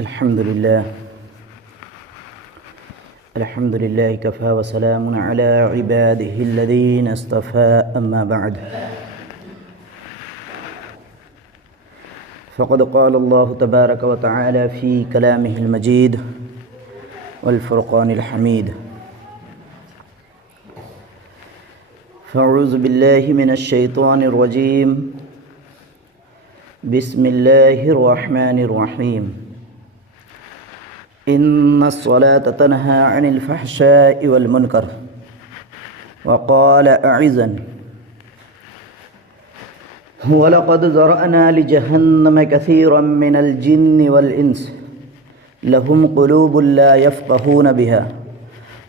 الحمد لله كفى وسلام على عباده الذين اصطفى أما بعد فقد قال الله تبارك وتعالى في كلامه المجيد والفرقان الحميد فأعوذ بالله من الشيطان الرجيم بسم الله الرحمن الرحيم إن الصلاة تنهى عن الفحشاء والمنكر وقال أعزا ولقد ذرأنا لجهنم كثيرا من الجن والإنس لهم قلوب لا يفقهون بها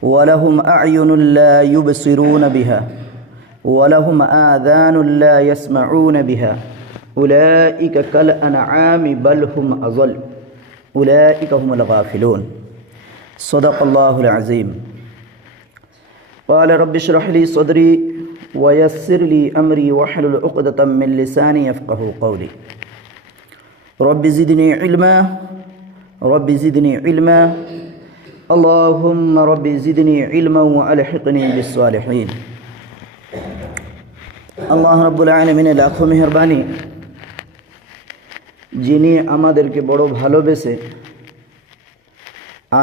ولهم أعين لا يبصرون بها ولهم آذان لا يسمعون بها أولئك كالأنعام بل هم أضل أولئك هم الغافلون صدق الله العظيم قال رب اشرح لي صدري ويسر لي أمري واحلل عقدة من لساني يفقهوا قولي رب زدني علما رب زدني علما اللهم رب زدني علما وألحقني بالصالحين আল্লাহ রাব্বুল আলামিনের লাখো মেহেরবানি, যিনি আমাদেরকে বড় ভালোবেসে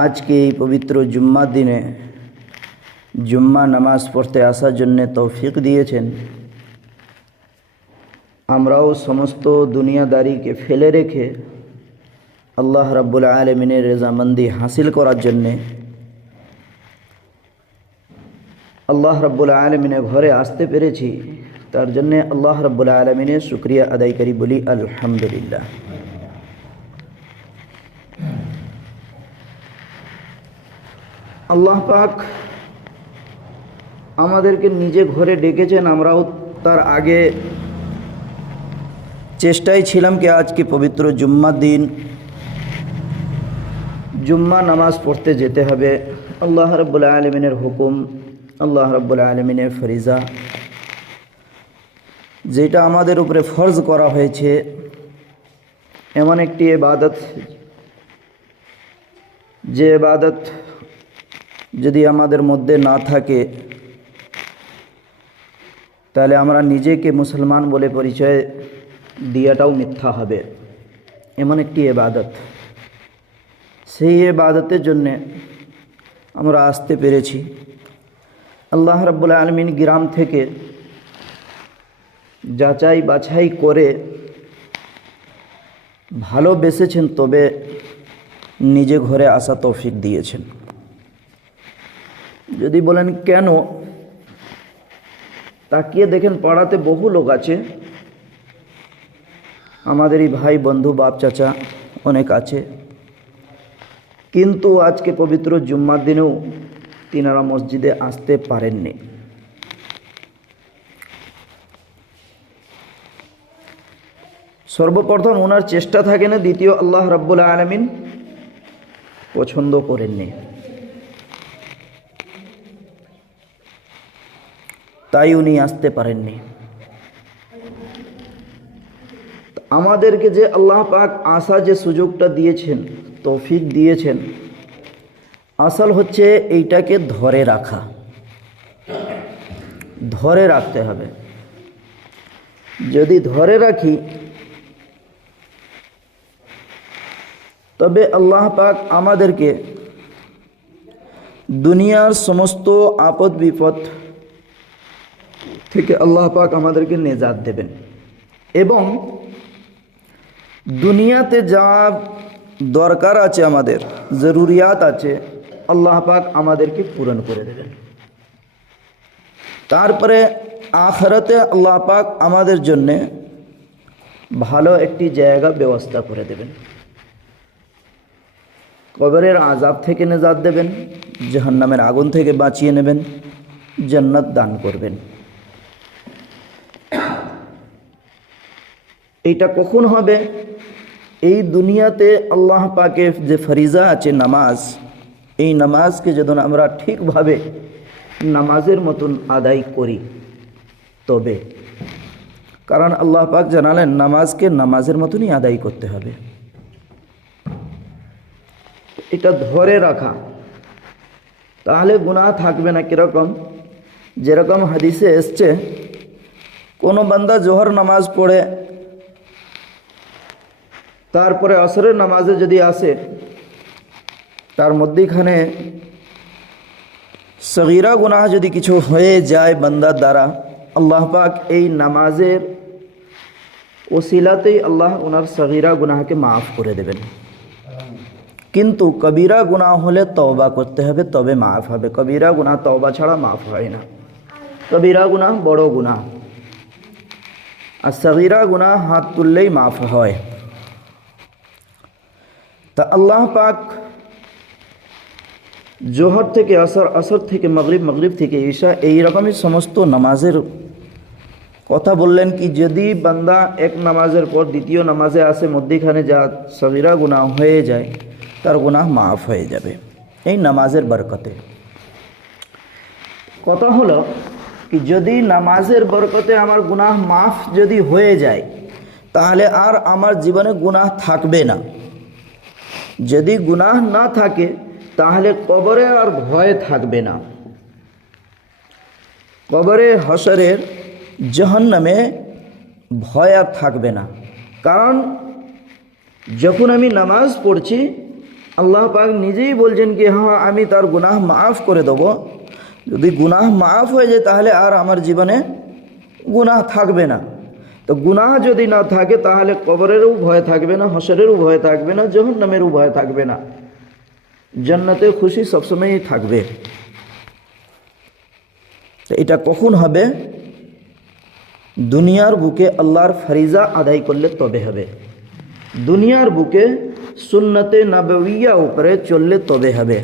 আজকে এই পবিত্র জুম্মার দিনে জুম্মা নামাজ পড়তে আসার জন্য তৌফিক দিয়েছেন। আমরাও সমস্ত দুনিয়াদারিকে ফেলে রেখে আল্লাহ রাব্বুল আলামিনের রেজামন্দি হাসিল করার জন্যে আল্লাহ রাব্বুল আলামিনের ঘরে আসতে পেরেছি। তার জন্য আল্লাহ রাব্বুল আলামিনের শুকরিয়া আদায় করি, বলি আলহামদুলিল্লাহ। আল্লাহ পাক আমাদেরকে নিজে ঘরে ডেকেছেন, আমরাও তার আগে চেষ্টায় ছিলাম কি আজকে পবিত্র জুম্মার দিন জুম্মা নামাজ পড়তে যেতে হবে। আল্লাহ রাব্বুল আলামিনের হুকুম, আল্লাহ রাব্বুল আলামিনের ফরিজা, যেটা আমাদের উপরে ফরজ করা হয়েছে, এমন একটি ইবাদত যে ইবাদত যদি আমাদের মধ্যে না থাকে তাহলে আমরা নিজেকে মুসলমান বলে পরিচয় দেওয়াটাও মিথ্যা হবে। এমন একটি ইবাদত, সেই ইবাদতের জন্যে আমরা আসতে পেরেছি। আল্লাহ রাব্বুল আলামিন গ্রাম থেকে যাচাই বাছাই করে ভালোবেসেছেন, তবে নিজে ঘরে আসা তৌফিক দিয়েছেন। যদি বলেন কেন, তাকিয়ে দেখেন পাড়াতে বহু লোক আছে, আমাদেরই ভাই বন্ধু বাপ চাচা অনেক আছে, কিন্তু আজকে পবিত্র জুম্মার দিনেও তিনারা মসজিদে আসতে পারেননি। সর্বপ্রথম ওনার চেষ্টা থাকে না, দ্বিতীয় আল্লাহ রাব্বুল আলামিন পছন্দ করেননি, তাই উনি আসতে পারেননি। আমাদেরকে যে আল্লাহ পাক আসা যে সুযোগটা দিয়েছেন, তৌফিক দিয়েছেন, আসল হচ্ছে এইটাকে ধরে রাখা, ধরে রাখতে হবে। যদি ধরে রাখি তবে আল্লাহ পাক আমাদেরকে দুনিয়ার সমস্ত আপদ বিপদ থেকে আল্লাহ পাক আমাদেরকে নেজাত দেবেন, এবং দুনিয়াতে যা দরকার আছে, আমাদের জরুরিয়াত আছে, আল্লাহ পাক আমাদেরকে পূরণ করে দেবেন। তারপরে আখিরাতে আল্লাহ পাক আমাদের জন্যে ভালো একটি জায়গা ব্যবস্থা করে দেবেন। কবরের আযাব থেকে নেজাত দেবেন, জাহান্নামের আগুন থেকে বাঁচিয়ে নেবেন, জান্নাত দান করবেন। এইটা কখন হবে? এই দুনিয়াতে আল্লাহ পাকের যে ফরিজা আছে নামাজ, এই নামাজকে যদি আমরা ঠিকভাবে নামাজের মতন আদায় করি তবে, কারণ আল্লাহ পাক জানালেন নামাজকে নামাজের মতনই আদায় করতে হবে। এটা ধরে রাখা, তাহলে গুনাহ থাকবে না। কীরকম? যেরকম হাদিসে এসছে, কোনো বান্দা জোহর নামাজ পড়ে তারপরে আসরের নামাজে যদি আসে, তার মধ্যেখানে সগীরা গুনাহ যদি কিছু হয়ে যায় বান্দার দ্বারা, আল্লাহ পাক এই নামাজের ওসিলাতেই আল্লাহ ওনার সগীরা গুনাহকে মাফ করে দেবেন। কিন্তু কবিরা গুনাহ হলে তওবা করতে হবে, তবে মাফ হবে। কবিরা গুনাহ তওবা ছাড়া মাফ হয় না। কবিরা গুনাহ বড় গুনাহ, আর সগীরা গুনাহ হাত তুললেই মাফ হয়। তা আল্লাহ পাক জোহর থেকে আসর, আসর থেকে মাগরিব, মাগরিব থেকে ঈশা, এই রকমই সমস্ত নামাজের কথা বললেন কি যদি বান্দা এক নামাজের পর দ্বিতীয় নামাজে আসে, মধ্যখানে যা সগীরা গুনাহ হয়ে যায়, তার গুনাহ মাফ হয়ে যাবে এই নামাজের বরকতে। কথা হলো কি যদি নামাজের বরকতে আমার গুনাহ মাফ যদি হয়ে যায়, তাহলে আর আমার জীবনে গুনাহ থাকবে না। যদি গুনাহ না থাকে, তাহলে কবরে আর ভয় থাকবে না। কবরে, হাশরের, জাহান্নামে ভয় আর থাকবে না। কারণ যখন আমি নামাজ পড়ছি, আল্লাহ পাক নিজেই বলছেন কি হ্যাঁ আমি তার গুনাহ মাফ করে দেব। যদি গুনাহ মাফ হয়ে যায়, তাহলে আর আমার জীবনে গুনাহ থাকবে না। তো গুনাহ যদি না থাকে, তাহলে কবরেরও ভয় থাকবে না, হাশরেরও ভয় থাকবে না, জাহান্নামেরও ভয় থাকবে না। জান্নাতে খুশি সবসময়ই থাকবে। তো এটা কখন হবে? দুনিয়ার বুকে আল্লাহর ফরিজা আদায় করলে তবে হবে। দুনিয়ার বুকে সুন্নতে নববিয়া উপরে চললে তবে হবে।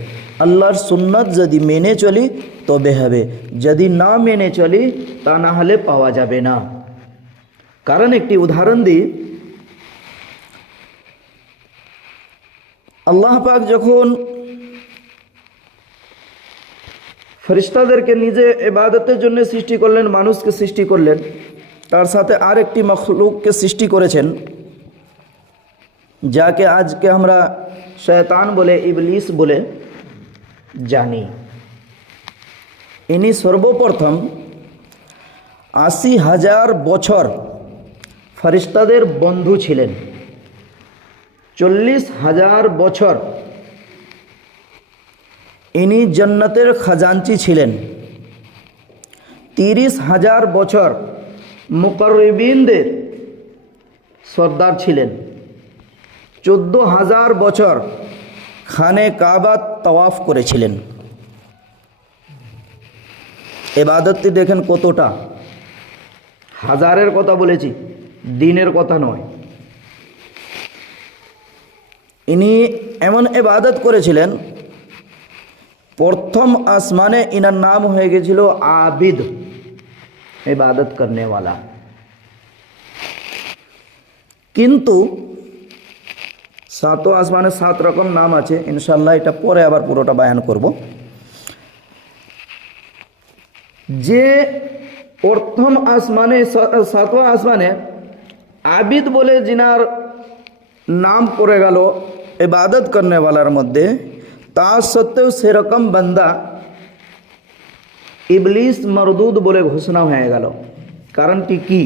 আল্লাহর সুন্নত যদি মেনে চলি তবে হবে, যদি না মেনে চলি তা না হলে পাওয়া যাবে না। কারণ একটি উদাহরণ দিই, আল্লাহ পাক যখন ফেরেশতাদেরকে নিজে ইবাদতের জন্য সৃষ্টি করলেন, মানুষকে সৃষ্টি করলেন, তার সাথে আর একটি মখলুককে সৃষ্টি করেছেন, যাকে আজকে আমরা শয়তান বলে, ইবলিস বলে জানি। ইনি সর্বপ্রথম ৮০,০০০ বছর ফেরেশতাদের বন্ধু ছিলেন। ৪০,০০০ বছর ইনি জান্নাতের খাজানচি ছিলেন। ৩০,০০০ বছর মুকররিবিনদের সর্দার ছিলেন। ১৪,০০০ বছর খানে কাবা তাওয়াফ করেছিলেন। ইবাদতটি দেখেন কতটা, হাজারের কথা বলেছি, দিনের কথা নয়। ইনি এমন ইবাদত করেছিলেন, প্রথম আসমানে ইনার নাম হয়ে গেছিল আবিদ, ইবাদত করনে वाला। কিন্তু সাতও আসমানে 7 রকম নাম আছে, ইনশাআল্লাহ এটা পরে আবার পুরোটা বয়ান করব। যে প্রথম আসমানে, 7ওয়া আসমানে আবিদ বলে জিনার নাম পড়ে গেল ইবাদত করনে वालाর মধ্যে, তা সত্ত্বেও সেরকম বান্দা ইবলিস মরদুদ বলে ঘোষণা হয়ে গেল। কারণটি কি,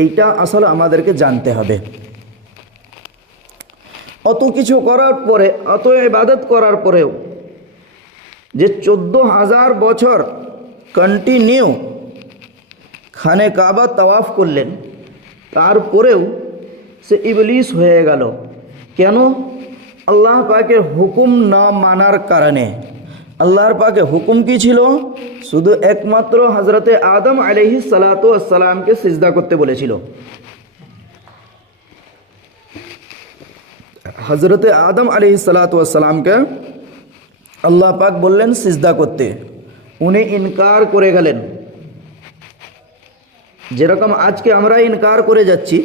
এইটা আসলে আমাদেরকে জানতে হবে। অত কিছু করার পরে, অত ইবাদত করার পরেও যে ১৪,০০০ বছর কন্টিনিউ খানে কাবা তাওয়াফ করলেন, তারপরেও সে ইবলিস হয়ে গেল। কেন? আল্লাহ পাকের হুকুম না মানার কারণে। আল্লাহর পাকের হুকুম কি ছিল? শুধু একমাত্র হযরতে আদম আলাইহিস সালাতু ওয়াস সালামকে সিজদা করতে বলেছিল। হযরতে আদম আলাইহিস সালাতু ওয়াস সালামকে আল্লাহ পাক বললেন সিজদা করতে, উনি ইনকার করে গেলেন। যেরকম আজকে আমরা ইনকার করে যাচ্ছি,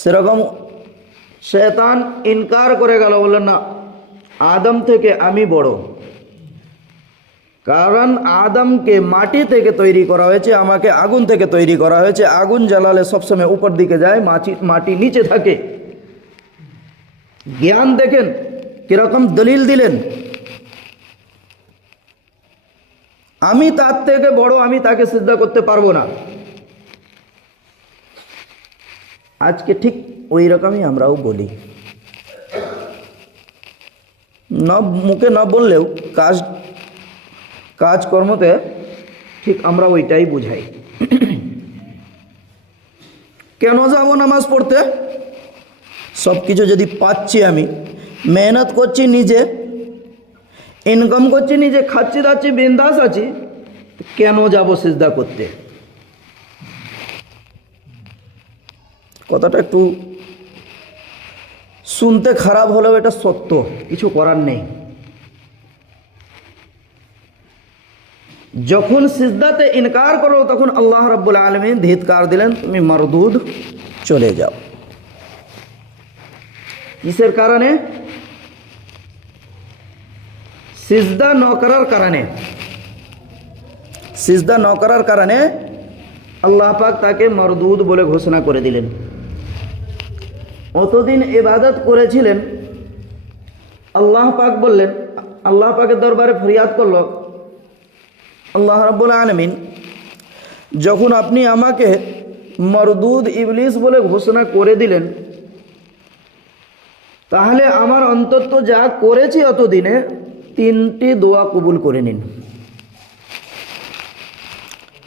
সেরকম শয়তান ইনকার করে গেল, বললেন না আদম থেকে আমি বড়। কারণ আদমকে মাটি থেকে তৈরি করা হয়েছে, আমাকে আগুন থেকে তৈরি করা হয়েছে। আগুন জ্বালালে সবসময় উপর দিকে যায়, মাটি নিচে থাকে। জ্ঞান দেখেন কিরকম দলিল দিলেন, আমি তার থেকে বড়, আমি তাকে সিজদা করতে পারবো না। আজকে ঠিক ওই রকমই আমরাও বলি, না মুখে না বললেও কাজকর্মতে ঠিক আমরা ওইটাই বুঝাই। কেন যাব নামাজ পড়তে? সব কিছু যদি পাচ্ছি, আমি মেহনত করছি, নিজে ইনকাম করছি, নিজে খাচ্ছি দাচ্ছি, বিন্দাস আছি, কেন যাব সিজদা করতে? কথাটা একটু শুনতে খারাপ হলেও এটা সত্য, কিছু করার নেই। যখন সিজদাতে ইনকার করো তখন আল্লাহ রাব্বুল আলামিন ধিৎকার দিলেন, তুমি মারদুদ, চলে যাও। কিসের কারণে? সিজদা ন করার কারণে। সিজদা ন করার কারণে আল্লাহ পাক তাকে মারদুদ বলে ঘোষণা করে দিলেন। অতদিন ইবাদত করেছিলেন, আল্লাহ পাক বললেন, আল্লাহ পাকের দরবারে ফরিয়াদ করল, আল্লাহ রাব্বুল আলামিন যখন আপনি আমাকে মারদুদ ইবলিস বলে ঘোষণা করে দিলেন, তাহলে আমার অন্তত যা করেছি অতদিনে 3টি দোয়া কবুল করে নিন।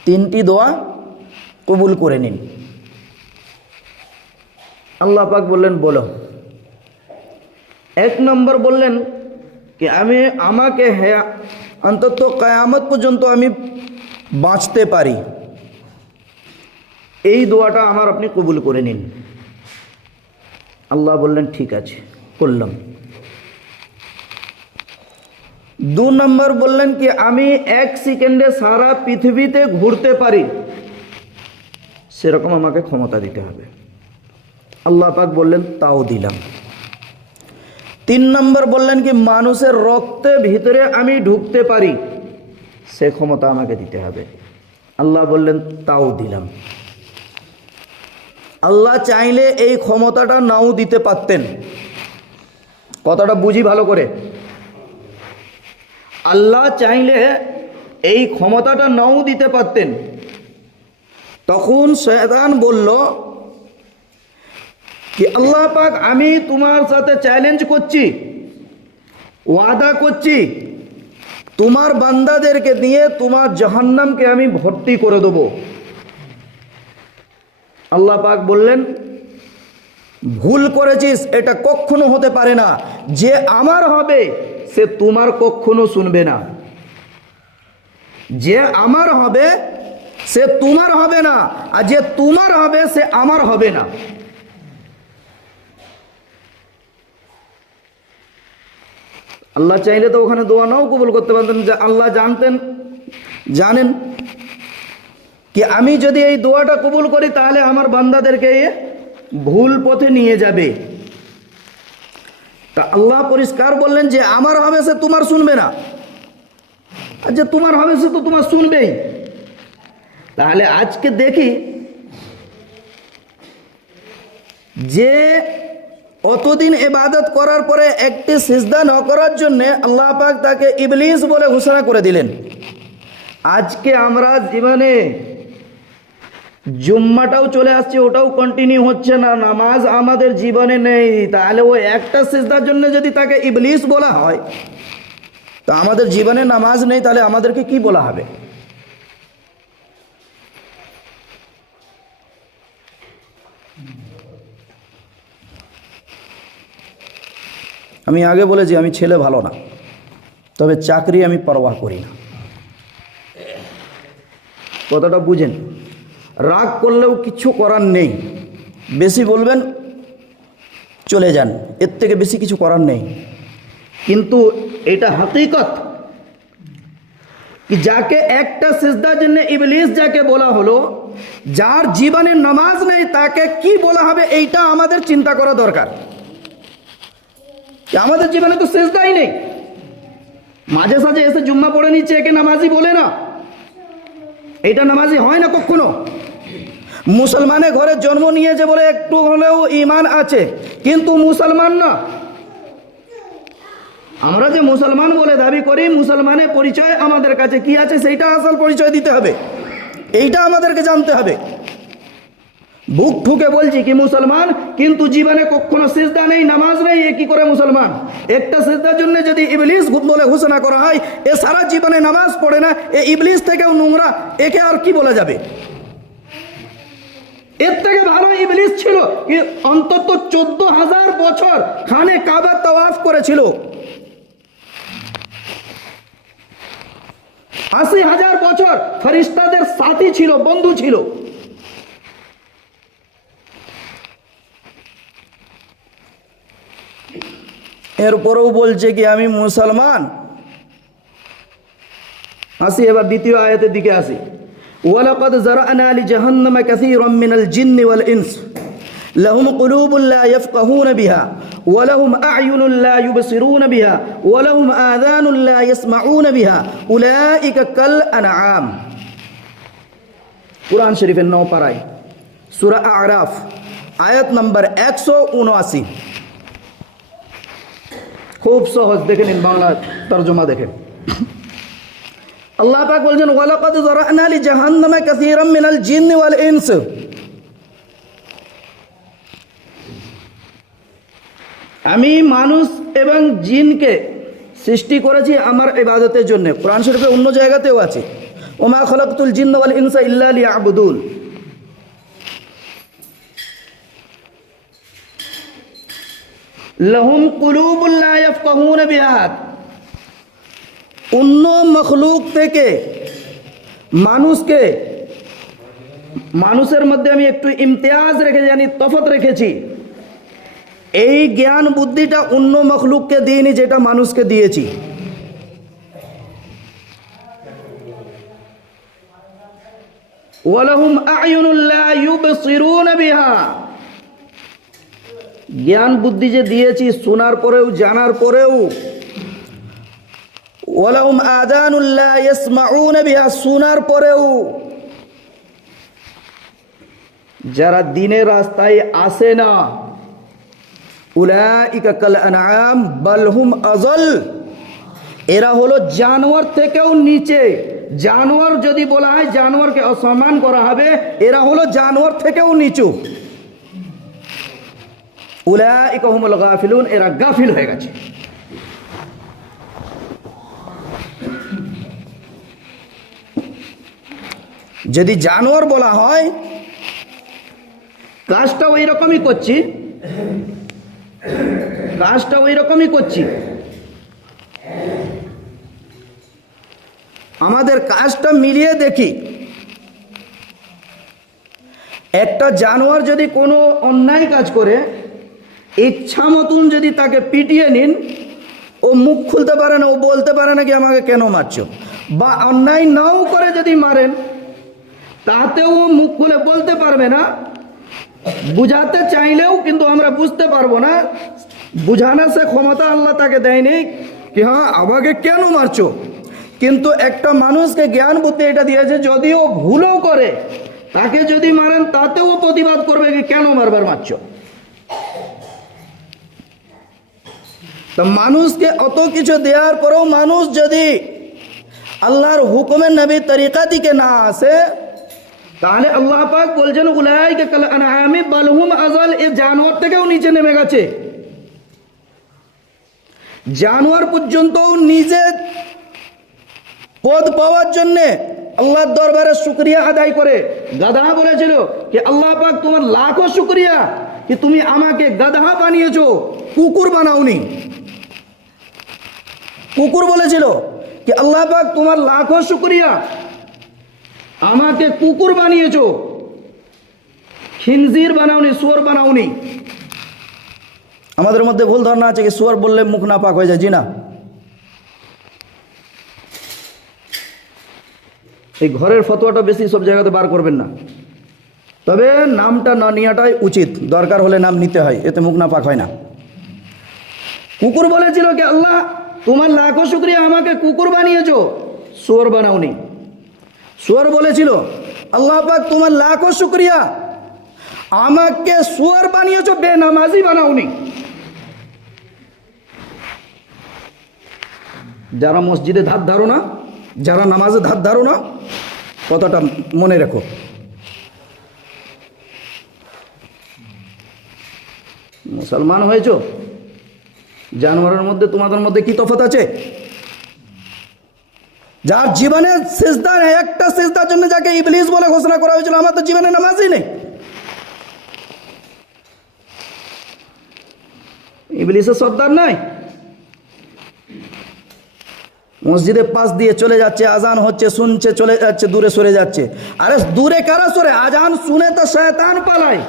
3টি দোয়া কবুল করে নিন। আল্লাহ পাক বললেন, বলো। 1 নম্বর বললেন কি আমাকে অন্তত কিয়ামত পর্যন্ত আমি বাঁচতে পারি, এই দোয়াটা আমার আপনি কবুল করে নিন। আল্লাহ বললেন, ঠিক আছে, করলাম। 2 নম্বর বললেন কি আমি 1 সেকেন্ডে সারা পৃথিবীতে ঘুরতে পারি, সেরকম আমাকে ক্ষমতা দিতে হবে। আল্লাহ পাক বললেন, তাও দিলাম। 3 নম্বর বললেন কি মানুষের রক্তের ভিতরে আমি ঢুকতে পারি, সে ক্ষমতা আমাকে দিতে হবে। আল্লাহ বললেন, তাও দিলাম। আল্লাহ চাইলে এই ক্ষমতাটা নাও দিতে পারতেন। কথাটা বুঝি ভালো করে। আল্লাহ চাইলে এই ক্ষমতাটা নাও দিতে পারতেন। তখন শয়তান বলল কি আল্লাহ পাক আমি তোমার সাথে চ্যালেঞ্জ করছি, ওয়াদা করছি, তোমার বান্দাদেরকে দিয়ে তোমার জাহান্নামকে আমি ভর্তি করে দেব। আল্লাহ পাক বললেন, ভুল করেছিস, এটা কখনো হতে পারে না। যে আমার হবে সে তোমার কখনো শুনবে না। যে আমার হবে সে তোমার হবে না, আর যে তোমার হবে সে আমার হবে না। আল্লাহ চাইলে তো ওখানে দোয়া নাও কবুল করতে পারতেন। যে আল্লাহ জানেন কি আমি যদি এই দোয়াটা কবুল করি তাহলে আমার বান্দাদেরকে ভুল পথে নিয়ে যাবে। তা আল্লাহ পরিষ্কার বললেন যে আমার হবে সে তোমার শুনবে না, আর যে তোমার হবে সে তো তোমার শুনবেই। তাহলে আজকে দেখি যে অতদিন ইবাদত করার পরে একটি সিজদা না করার জন্যে আল্লাহ পাক তাকে ইবলিস বলে ঘোষণা করে দিলেন। আজকে আমরা জীবনে জুম্মাটাও চলে আসছে, ওটাও কন্টিনিউ হচ্ছে না, নামাজ আমাদের জীবনে নেই। তাহলে ওই একটা সিজদার জন্য যদি তাকে ইবলিস বলা হয়, তা আমাদের জীবনে নামাজ নেই, তাহলে আমাদেরকে কি বলা হবে? আমি আগে বলেছি আমি ছেলে ভালো না, তবে চাকরি আমি পরোয়া করি না। কথাটা বুঝেন। রাগ করলেও কিছু করার নেই, বেশি বলবেন চলে যান, এর থেকে বেশি কিছু করার নেই। কিন্তু এটা হাকিকত কি যাকে একটা সিজদার জন্য ইবলিস যাকে বলা হলো, যার জীবনে নামাজ নেই তাকে কি বলা হবে, এইটা আমাদের চিন্তা করা দরকার। আমাদের জীবনে তো সিজদাই নেই, মাঝে সাঝে এসে জুম্মা পড়ে নিচ্ছে, একে নামাজি বলে না, এইটা নামাজি হয় না কখনো। মুসলমানের ঘরে জন্ম নিয়েছে বলে একটু হলেও ঈমান আছে, কিন্তু মুসলমান না। আমরা যে মুসলমান বলে দাবি করি, মুসলমানের পরিচয় আমাদের কাছে কি আছে সেইটা আসল পরিচয় দিতে হবে, এইটা আমাদেরকে জানতে হবে। বুক ঠুকে বলছি কি মুসলমান, কিন্তু জীবনে কখনো সিজদা নেই, নামাজ নেই, এ কি করে মুসলমান? একটা সিজদার জন্য যদি ইবলিস বলে ঘোষণা করা হয় এ সারা জীবনে নামাজ পড়ে না, এ ইবলিস থেকেও নোংরা, একে আর কি বলা যাবে? এর থেকে ভালো ইবলিস ছিল কি অন্তত 14,000 বছর খানে কাবা তাওয়াফ করেছিল, 80,000 বছর ফেরেশতাদের সাথী ছিল, বন্ধু ছিল। এরপরেও বলছে কি আমি মুসলমান। আসি এবার দ্বিতীয় আয়াতের দিকে আসি। ওয়ালাকাদ যারা'না লিজাহান্নামা কাসীরাম মিনাল জিন্নি ওয়াল ইনস লাহুম কুলুবুন লা ইয়াফকাহুনা বিহা ওয়া লাহুম আ'য়ুনুন লা ইউবসিরুনা বিহা ওয়া লাহুম আযানুন লা ইয়াসমাউনা বিহা উলাইকা কাল আনআম। কুরআন শরীফের 9 পারায় সূরা আ'রাফ আয়াত নম্বর 179। খুব সহজ, দেখে নিন বাংলা তরজমা দেখেন। আল্লাহ পাক বলছেন ওয়ালাকাদ যারা'না লিজাহান্নামা কাসীরাম মিনাল জিন্নি ওয়াল ইনস, আমি মানুষ এবং জিনকে সৃষ্টি করেছি আমার ইবাদতের জন্য। কোরআন শরীফে অন্য জায়গাতেও আছে ওমা খালাকতুল জিন্না ওয়াল ইনসা ইল্লা লিয়াবুদুন। লাহুম কুলুবুন লা ইয়াফকাহুনা বিহা, অন্য মখলুক থেকে মানুষের মধ্যে আমি একটু ইমতিয়াজ রেখে জানি, তফাৎ রেখেছি। এই জ্ঞান বুদ্ধিটা অন্য মখলুককে দিইনি, যেটা মানুষকে দিয়েছি। ওয়ালাহুম আ'য়ুনুন লা ইউবসিরুনা বিহা, জ্ঞান বুদ্ধি যে দিয়েছি শোনার পরেও জানার পরেও। ওয়ালাহুম আযানুন লা ইয়াসমাউনা বিহা, শোনার পরেও যারা দ্বীনের রাস্তায় আসে না, উলাইকা কাল আনআম বাল হুম আযাল, এরা হলো জানোয়ার থেকেও নিচে। জানোয়ার যদি বলা হয় জানোয়ারকে অসম্মান করা হবে, এরা হলো জানোয়ার থেকেও নিচু। উলাইকা হুমুল গাফিলুন, এরা গাফিল হয়ে গেছে। যদি জানোয়ার বলা হয়, কাজটা ওই রকমই করছি, আমাদের কাজটা মিলিয়ে দেখি। একটা জানোয়ার যদি কোনো অন্যায় কাজ করে, ইচ্ছা মতন যদি তাকে পিটিয়ে নিন, ও মুখ খুলতে পারে না, ও বলতে পারে না কি আমাকে কেন মারছো। বা অন্যায় নাও করে যদি মারেন, তাতেও মুখ খুলে বলতে পারবে না, বুঝাতে চাইলেও কিন্তু আমরা বুঝতে পারবো না। বুঝানোর সে ক্ষমতা আল্লাহ তাকে দেয়নি কি হ্যাঁ আমাকে কেন মারছো। কিন্তু একটা মানুষকে জ্ঞান বুদ্ধি এটা দিয়েছে, যদিও ভুলও করে তাকে যদি মারেন তাতেও প্রতিবাদ করবে কি কেন মারবার মারছো। তো মানুষকে অত কিছু দেওয়ার পরেও মানুষ যদি আল্লাহর হুকুমের নবী তরিকা দিকে না আসে, তাহলে আল্লাহ পাক বলছেন উলাইকা কাল আনআমি বাল হুম আযাল, এ জানোয়ার থেকেও নিচে নেমে গেছে। জানোয়ার পর্যন্ত নিজে পদ পাওয়ার জন্য আল্লাহর দরবারে শুকরিয়া আদায় করে। গাধা বলেছিল যে আল্লাহ পাক তোমার লাখো শুকরিয়া कि তুমি আমাকে গাধা বানিয়েছো, কুকুর বানাওনি। কুকুর বলেছিল कि আল্লাহ পাক তোমার লাখো শুকরিয়া, আমাকে কুকুর বানিয়েছো, খিনজির বানাওনি, শুয়োর বানাওনি। আমাদের মধ্যে ভুল ধারণা আছে कि শুয়োর বললে মুখ না পাক হয়ে যায়। জি না, এই ঘরের ফতোয়াটা বেশি সব জায়গাতে বার করবেন না, তবে নামটা না নেওয়াটাই উচিত। দরকার হলে নাম নিতে হয়, এতে মুখ না পাক হয় না। কুকুর বলেছিল कि আল্লাহ তোমার লাখো শুকরিয়া, আমাকে কুকুর বানিয়েছো, শুয়োর বানাওনি। শুয়োর বলেছিল আল্লাহ পাক তোমার লাখো শুকরিয়া, আমাকে শুয়োর বানিয়েছো, বেনামাজি বানাওনি। যারা মসজিদে ধার ধারো না, যারা নামাজে ধার ধারো না, কথাটা মনে রেখো। মুসলমান হয়েছো, জানোয়ারের মধ্যে তোমাদের মধ্যে কি তফাৎ আছে? যার জীবনে সিজদা নেই, একটা সিজদার জন্য যাকে ইবলিস বলে ঘোষণা করা হয়েছিল, আমার তো জীবনে নামাজই নেই। ইবলিসের সর্দার নাই, মসজিদের পাশ দিয়ে চলে যাচ্ছে, আজান হচ্ছে, শুনছে, চলে যাচ্ছে, দূরে সরে যাচ্ছে। আরে দূরে কারা সরে? আজান শুনে তো শয়তান পালায়,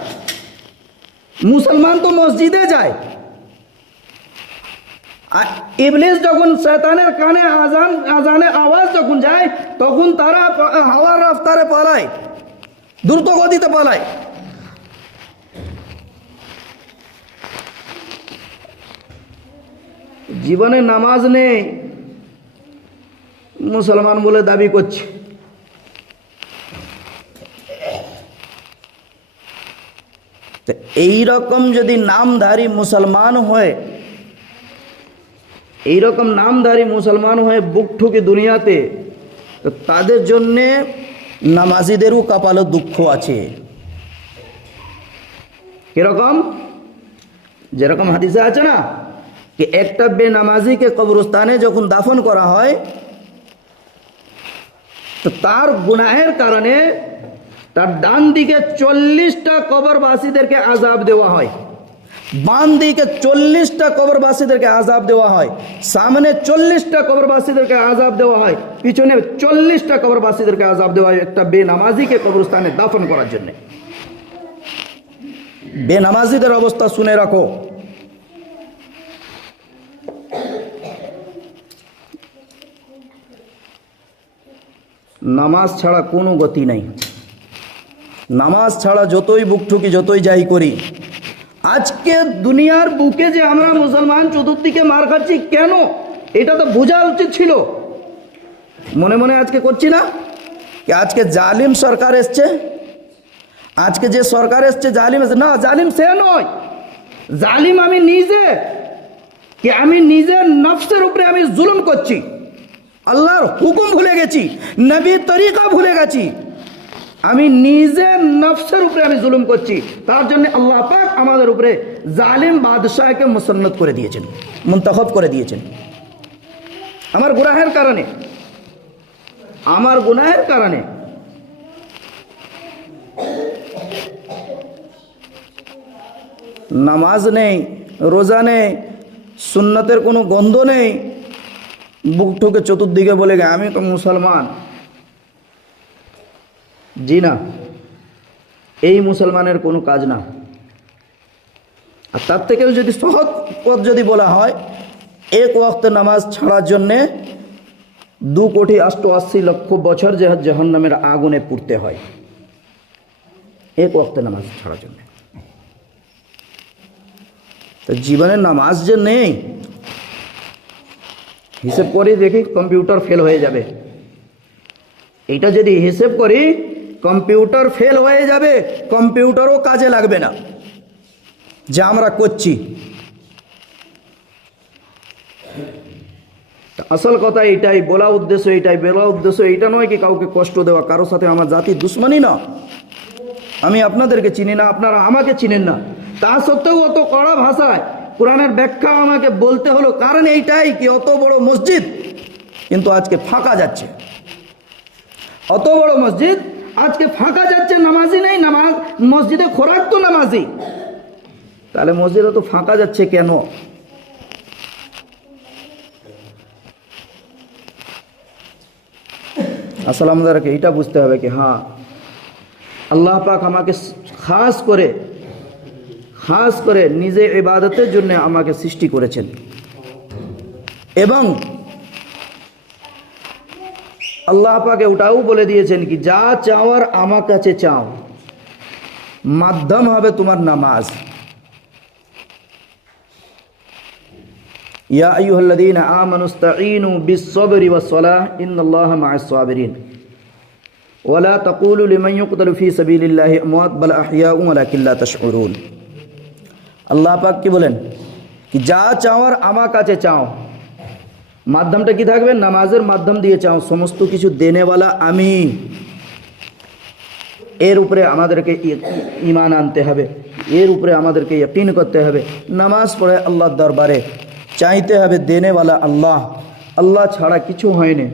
মুসলমান তো মসজিদে যায়। আর ইবলিস যখন শয়তানের কানে আজানে আওয়াজ যখন যায়, তখন তারা হাওয়ার রাস্তায় পালায়, দ্রুত গতিতে পালায়। জীবনে নামাজ নেই, মুসলমান বলে দাবি করছে। তো এইরকম যদি নামধারী মুসলমান হয়, এইরকম নামধারী মুসলমান হয়ে বুক ঠুকে দুনিয়াতে, তো তাদের জন্যে নামাজিদেরও কপালে দুঃখ আছে। কিরকম? যেরকম হাদিসে আছে না, कि একটা বেনামাজিকে কবরস্থানে যখন দাফন করা হয়, তো তার গুনাহের কারণে তার ডান দিকে 40টা কবরবাসীদেরকে আযাব দেওয়া হয়, বাম দিকে 40টা কবরবাসীদেরকে আযাব দেওয়া হয়, সামনে 40টা কবরবাসীদেরকে আযাব দেওয়া হয়, পিছনে 40টা কবরবাসীদেরকে আযাব দেওয়া হয় একটা বেনামাজিকে কবরস্থানে দাফন করার জন্য। বেনামাজিদের অবস্থা শুনে রাখো। নামাজ ছাড়া কোনো গতি নেই। নামাজ ছাড়া যতই বুকঠুকি, যতই যাই করি, আজকে দুনিয়ার বুকে যে আমরা মুসলমান চতুর্দিকে মার খাচ্ছি কেন, এটা তো বোঝা উচিত ছিল। মনে মনে আজকে করছি না কি আজকে জালিম সরকার এসছে, আজকে যে সরকার এসছে জালিম এসছে না, জালিম সে নয়, জালিম আমি নিজে, কি আমি নিজের নফসের উপরে আমি জুলুম করছি, আল্লাহর হুকুম ভুলে গেছি, নবীর তরিকা ভুলে গেছি, আমি নিজের নফসের উপরে আমি জুলুম করছি। তার জন্য আল্লাহ পাক আমাদের উপরে জালিম বাদশাহকে মুসন্নত করে দিয়েছেন, মুন্তখব করে দিয়েছেন। আমার গুনাহের কারণে, আমার গুনাহের কারণে। নামাজ নেই, রোজা নেই, সুন্নতের কোনো গন্ধ নেই, বুক ঠুকে চতুর্দিকে বলে গে আমি তো মুসলমান। জি না, এই মুসলমানের কোনো কাজ না। আর তার থেকেও যদি সহজ পথ যদি বলা হয়, এক ওয়াক্ত নামাজ ছাড়ার জন্যে 2,88,00,000 বছর যে জাহান্নামের আগুনে পুড়তে হয়, এক ওয়াক্ত নামাজ ছাড়ার জন্য। তো জীবনে নামাজ যে নেই, হিসেব করি দেখি কম্পিউটার ফেল হয়ে যাবে। এটা যদি হিসেব করি কম্পিউটার ফেল হয়ে যাবে, কম্পিউটারও কাজে লাগবে না যা আমরা করছি। আসল কথা এইটাই, বলা উদ্দেশ্য এইটাই, বলা উদ্দেশ্য এইটা নয় কি কাউকে কষ্ট দেওয়া, কারোর সাথে আমার জাতির দুশ্মনী না। আমি আপনাদেরকে চিনি না, আপনারা আমাকে চিনেন না, তা সত্ত্বেও অত কড়া ভাষায় কোরআনের ব্যাখ্যা আমাকে বলতে হলো, কারণ এইটাই কি অত বড় মসজিদ কিন্তু আজকে ফাঁকা যাচ্ছে, অত বড় মসজিদ আজকে ফাঁকা যাচ্ছে, নামাজি নেই, নামাজ মসজিদে খোরাক তো নামাজি, তাহলে মসজিদে তো ফাঁকা যাচ্ছে কেন? আসলে আমাদেরকে এটা বুঝতে হবে কি হ্যাঁ, আল্লাহ পাক আমাকে খাস করে নিজে ইবাদতের জন্য আমাকে সৃষ্টি করেছেন, এবং আল্লাহ পাকে ওটাও বলে দিয়েছেন কি যা চাওয়ার আমার কাছে চাও, মাধ্যম হবে তোমার নামাজ। ইয়া আইয়ুহাল্লাযীনা আমানুস্তাঈনু বিস-সাবরি ওয়াস-সালাহ ইন্নাল্লাহা মা'আস-সাবিরিন ওয়া লা তাকুলু লিমান ইউকতালু ফী সাবিলিল্লাহি আমওয়াত বাল আহইয়াউন ওয়ালাকিন লা তাশউরুন। আল্লাহ পাক কি বলেন কি যা চাওয়ার আমার কাছে চাও, মাধ্যমটা কি থাকবে? নামাজের মাধ্যম দিয়ে চাও সমস্ত কিছু দেনেওয়ালা আমি। এর উপরে আমাদেরকে ঈমান আনতে হবে, এর উপরে আমাদেরকে ইয়াকিন করতে হবে। নামাজ পড়ে আল্লাহর দরবারে চাইতে হবে দেনেওয়ালা আল্লাহ, আল্লাহ ছাড়া কিছু হয়নি।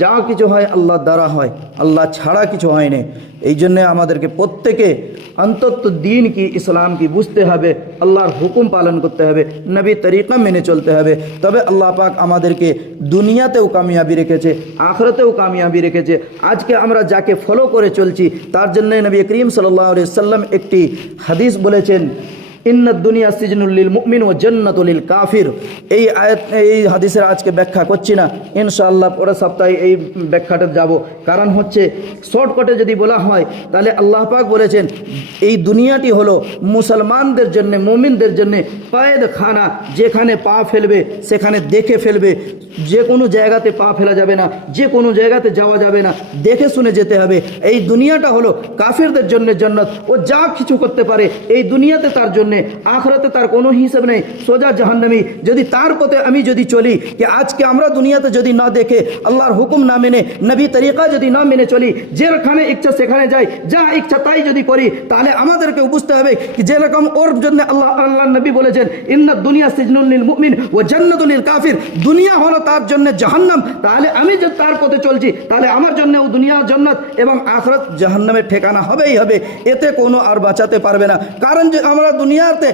যা কিছু হয় আল্লাহ দ্বারা হয়, আল্লাহ ছাড়া কিছু হয়নি। এই জন্যে আমাদেরকে প্রত্যেকে অন্তত দিন কি, ইসলাম কি বুঝতে হবে, আল্লাহর হুকুম পালন করতে হবে, নবী তরিকা মেনে চলতে হবে। তবে আল্লাহ পাক আমাদেরকে দুনিয়াতেও কামিয়াবি রেখেছে, আখিরাতেও কামিয়াবি রেখেছে। আজকে আমরা যাকে ফলো করে চলছি তার জন্য নবী করিম সাল্লাল্লাহু আলাইহি সাল্লাম একটি হাদিস বলেছেন, ইন্নাদ দুনিয়া সিজনুল লিল মুমিন ওয়া জান্নাতুল লিল কাফির। এই আয়াত, এই হাদিসের আজকে ব্যাখ্যা করছি না, ইনশাআল্লাহ পরের সপ্তাহে এই ব্যাখ্যাটা যাব। কারণ হচ্ছে শর্টকাটে যদি বলা হয় তাহলে আল্লাহ পাক বলেছেন এই দুনিয়াটি হলো মুসলমানদের জন্য, মুমিনদের জন্য কয়েদখানা, যেখানে পা ফেলবে সেখানে দেখে ফেলবে। যে কোনো জায়গাতে পা ফেলা যাবে না, যে কোনো জায়গাতে যাওয়া যাবে না, দেখে শুনে যেতে হবে। এই দুনিয়াটা হলো কাফিরদের জন্য জান্নাত। ও যা কিছু করতে পারে এই দুনিয়াতে তার জন্য, আখিরাতে তার কোনো হিসাব নেই, সোজা জাহান্নামী। যদি তার পথে আমি যদি চলি, कि আজকে আমরা দুনিয়াতে যদি না দেখে আল্লাহর হুকুম না মেনে, নবী তরিকা যদি না মেনে চলি, যেখানে ইচ্ছা সেখানে যাই, যা ইচ্ছা তাই যদি করি, তাহলে আমাদেরকেও বুঝতে হবে कि যেরকম ওর জন্য আল্লাহ নবী বলেছেন ইন্নাদ দুনিয়া সিজনুল লিল মুমিন ওয়া জান্নাতুল লিল কাফির, দুনিয়া হলো তার জন্য জাহান্নাম। তাহলে আমি যে তার পথে চলছি তাহলে আমার জন্যও দুনিয়া জান্নাত এবং আখিরাত জাহান্নামের ঠিকানা হবেই হবে। এতে কোনো আর বাঁচাতে পারবে না। কারণ যে আমরা দুনিয়াতে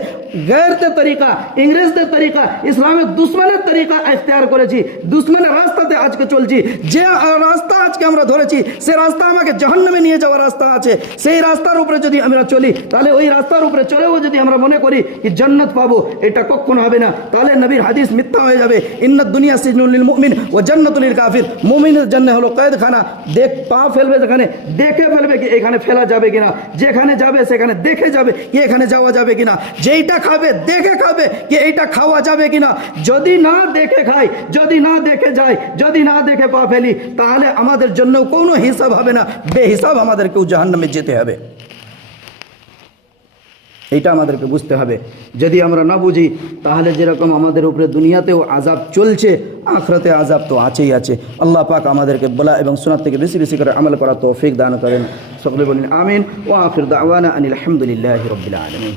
গैरতে তরিকা, ইংরেজদের তরিকা, ইসলামের দুশ্মনের তরিকা ইখতিয়ার করেছি, দুশ্মনের রাস্তাতে আজকে চলছি। যে রাস্তা আজকে আমরা ধরেছি সে রাস্তা আমাকে জাহান্নামে নিয়ে যাওয়ার রাস্তা আছে। সেই রাস্তার উপরে যদি আমরা চলি, তাহলে ওই রাস্তার উপরে চলেও যদি আমরা মনে করি कि জান্নাত পাবো, এটা কখনো হবে না। তাহলে নবীর হাদিস মিথ্যা হয়ে যাবে। ইন্নাদ দুনিয়া সিজনুল লিল মুমিন ওয়া জান্নাতুল লিল কাফির, মুমিনের জন্য হলো কয়েদখানা। দেখ পা ফেলবে যেখানে, দেখে ফেলবে কি এখানে ফেলা যাবে কিনা, যেখানে যাবে সেখানে দেখে যাবে কি এখানে যাওয়া যাবে কিনা, যেইটা খাবে দেখে খাবে কি এইটা খাওয়া যাবে কিনা। যদি না দেখে খাই, যদি না দেখে যাই, যদি না দেখে পা ফেলি, তাহলে আমাদের জন্য কোনো হিসাব হবে না, বেহিসাব আমাদেরকেও জাহান্নামে যেতে হবে। এটা আমাদেরকে বুঝতে হবে। যদি আমরা না বুঝি তাহলে যেরকম আমাদের উপরে দুনিয়াতেও আযাব চলছে, আখিরাতে আযাব তো আছেই আছে। আল্লাহ পাক আমাদেরকে বলা এবং শোনার থেকে বেশি বেশি করে আমল করার তৌফিক দান করেন। সকলে বলেন আমিন। ওয়া আখির দাওয়ানা আনিল হামদুলিল্লাহি রাব্বিল আলামিন।